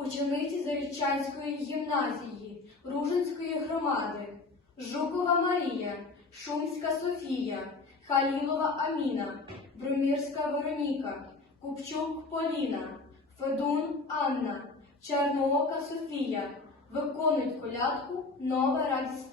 учениці Зарічанської гімназії, Ружинської громади, Жукова Марія, Шумська Софія, Халілова Аміна, Брумірська Вероніка, Купчук Поліна, Федун Анна, Черноока Софія. Виконують колядку Нова радість